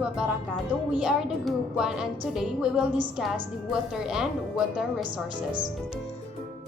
Dua Barakato. We are the Group 1 and today we will discuss the water and water resources.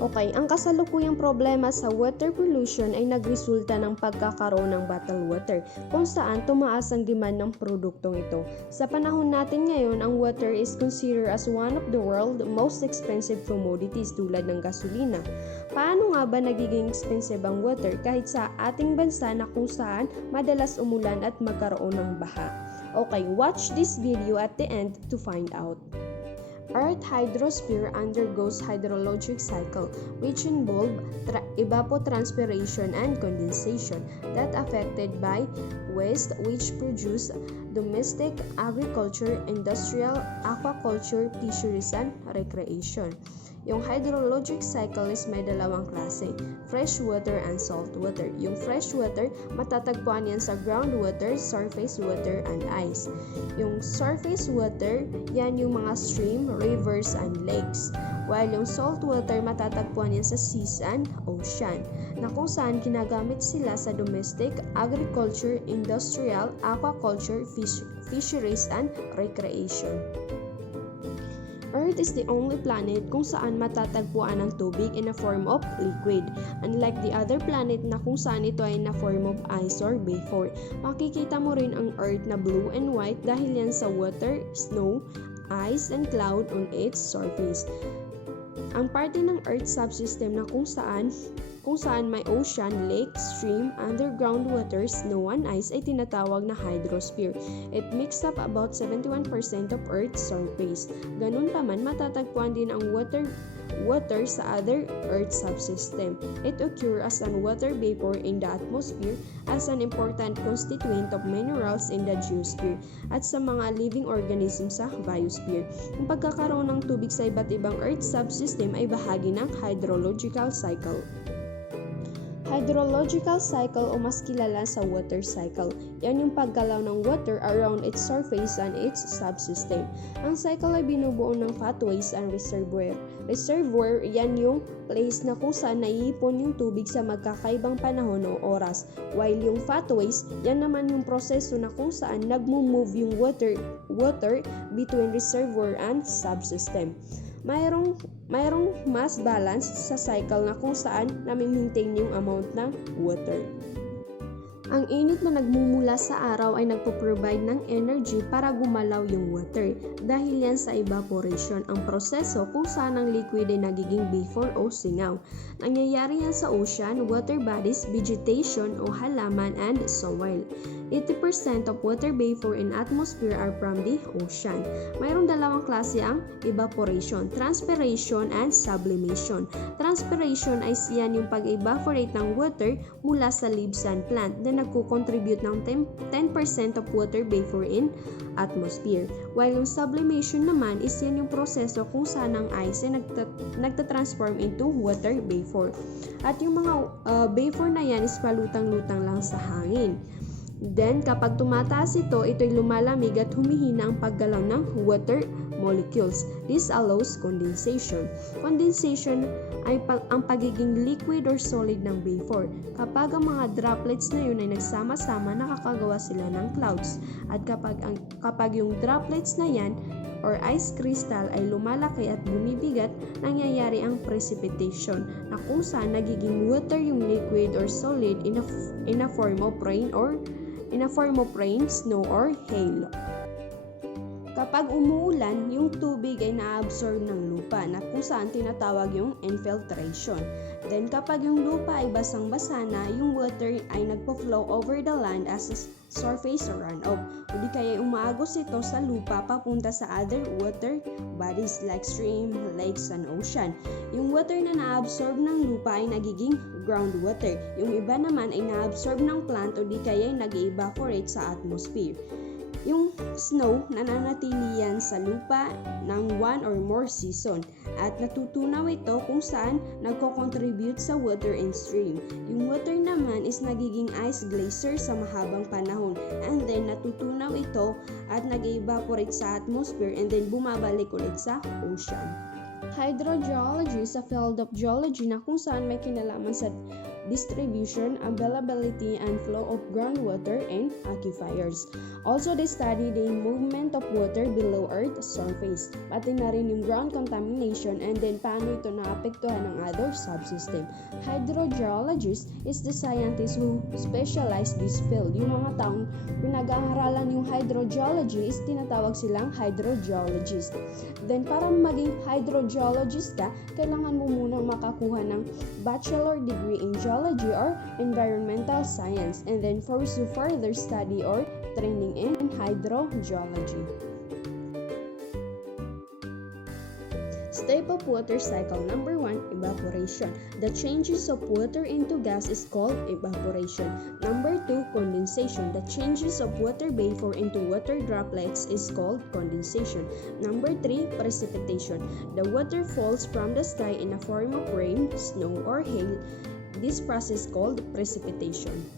Okay, ang kasalukuyang problema sa water pollution ay nagresulta ng pagkakaroon ng bottled water kung saan tumaas ang demand ng produktong ito. Sa panahon natin ngayon, ang water is considered as one of the world's most expensive commodities tulad ng gasolina. Paano nga ba nagiging expensive ang water kahit sa ating bansa na kung saan madalas umulan at magkaroon ng baha? Okay, watch this video at the end to find out. Earth hydrosphere undergoes hydrologic cycle which involve evapotranspiration and condensation that affected by waste which produce domestic agriculture, industrial, aquaculture, fisheries, and recreation. Yung hydrologic cycle is may dalawang klase, fresh water and salt water. Yung fresh water, matatagpuan yan sa groundwater, surface water, and ice. Yung surface water, yan yung mga stream, rivers, and lakes. While yung salt water, matatagpuan yan sa seas and ocean, na kung saan ginagamit sila sa domestic, agriculture, industrial, aquaculture, fisheries, and recreation. Earth is the only planet kung saan matatagpuan ang tubig in a form of liquid. Unlike the other planet na kung saan ito ay na form of ice or vapor. Makikita mo rin ang Earth na blue and white dahil yan sa water, snow, ice, and cloud on its surface. Ang parte ng Earth subsystem na kung saan may ocean, lake, stream, underground water, snow, and ice ay tinatawag na hydrosphere. It makes up about 71% of Earth's surface. Ganun pa man, matatagpuan din ang water sa other Earth subsystem. It occurs as an water vapor in the atmosphere as an important constituent of minerals in the geosphere at sa mga living organisms sa biosphere. Ang pagkakaroon ng tubig sa iba't ibang Earth subsystem ay bahagi ng hydrological cycle. Hydrological cycle o mas kilala sa water cycle. Yan yung paggalaw ng water around its surface and its subsystem. Ang cycle ay binubuo ng pathways and reservoir. Reservoir, yan yung place na kung saan naiipon yung tubig sa magkakaibang panahon o oras. While yung pathways, yan naman yung proseso na kung saan nagmo-move yung water between reservoir and subsystem. Mayroong mass balance sa cycle na kung saan nami-maintain yung amount ng water. Ang init na nagmumula sa araw ay nagpo-provide ng energy para gumalaw yung water dahil yan sa evaporation, ang proseso kung saan ang liquid ay nagiging vapor o singaw. Nangyayari yan sa ocean, water bodies, vegetation o halaman, and soil. 80% of water vapor in atmosphere are from the ocean. Mayroong dalawang klase ang evaporation, transpiration and sublimation. Transpiration ay siyan yung pag-evaporate ng water mula sa leaves and plant na nagko-contribute ng 10% of water vapor in atmosphere. While yung sublimation naman is yan yung proseso kung saan ang ice ay nagtatransform into water vapor. At yung mga vapor na yan is palutang-lutang lang sa hangin. Then, kapag tumataas ito'y lumalamig at humihina ang paggalaw ng water molecules. This allows condensation. Condensation ay ang pagiging liquid or solid ng vapor. Kapag ang mga droplets na yun ay nagsama-sama, nakakagawa sila ng clouds. At kapag yung droplets na yan or ice crystal ay lumalaki at bumibigat, nangyayari ang precipitation na kung saan nagiging water yung liquid or solid in a form of rain, snow, or hail. Kapag umuulan, yung tubig ay na-absorb ng lupa na kung saan tinatawag yung infiltration. Then kapag yung lupa ay basang-basa na, yung water ay nagpo-flow over the land as a surface runoff. O di kaya umaagos ito sa lupa papunta sa other water bodies like stream, lakes, and ocean. Yung water na na-absorb ng lupa ay nagiging groundwater. Yung iba naman ay na-absorb ng plant o di kaya ay nag-evaporate sa atmosphere. Yung snow, nananatili yan sa lupa ng 1 or more season at natutunaw ito kung saan nagko-contribute sa water and stream. Yung water naman is nagiging ice glacier sa mahabang panahon and then natutunaw ito at nag-evaporate sa atmosphere and then bumabalik ulit sa ocean. Hydrogeology is a field of geology na kung saan may kinalaman sa distribution, availability, and flow of groundwater and aquifers. Also, they study the movement of water below Earth's surface, pati na rin yung ground contamination, and then paano ito naapektuhan ng other subsystem. Hydrogeologist is the scientist who specialize this field. Yung mga taong pinag-aaralan yung hydrogeology is tinatawag silang hydrogeologist. Then, para maging hydrogeologist ka, kailangan mo munang makakuha ng bachelor degree in geology or environmental science, and then pursue further study or training in hydrogeology. Step of water cycle number 1, evaporation. The changes of water into gas is called evaporation. Number 2, condensation. The changes of water vapor into water droplets is called condensation. Number 3, precipitation. The water falls from the sky in a form of rain, snow, or hail. This process called precipitation.